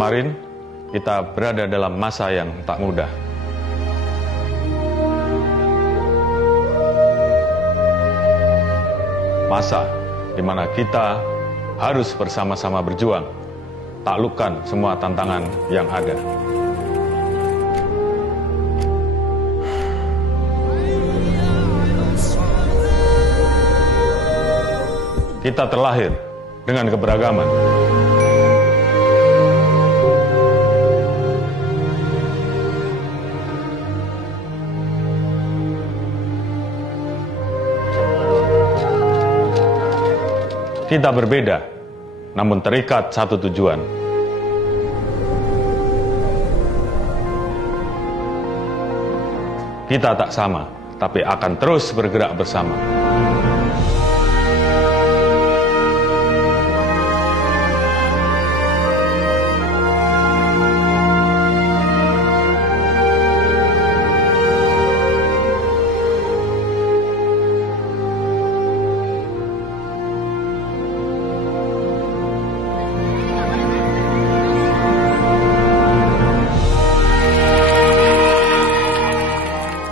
kemarin, kita berada dalam masa yang tak mudah. Masa di mana kita harus bersama-sama berjuang, taklukkan semua tantangan yang ada. Kita terlahir dengan keberagaman. Kita berbeda, namun terikat satu tujuan. Kita tak sama, tapi akan terus bergerak bersama.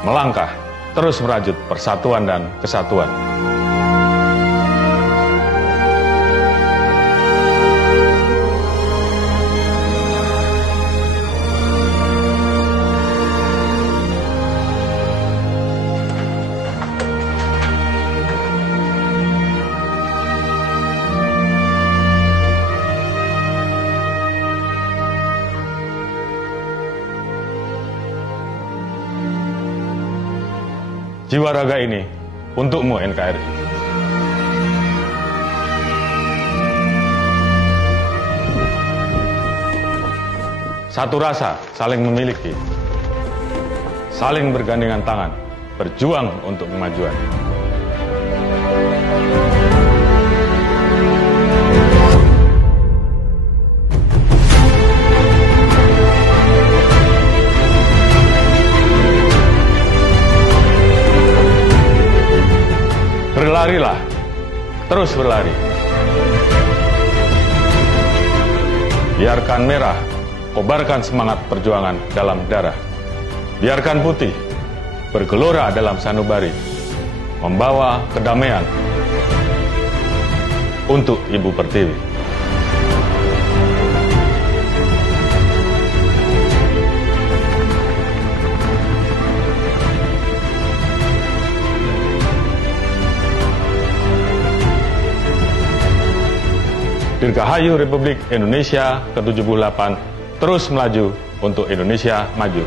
Melangkah, terus merajut persatuan dan kesatuan. Jiwa raga ini untukmu NKRI. Satu rasa, saling memiliki, saling bergandengan tangan, berjuang untuk kemajuan. Berlarilah, terus berlari. Biarkan merah, kobarkan semangat perjuangan dalam darah. Biarkan putih, bergelora dalam sanubari, membawa kedamaian untuk Ibu Pertiwi. Dirgahayu Republik Indonesia ke-78 terus melaju untuk Indonesia maju.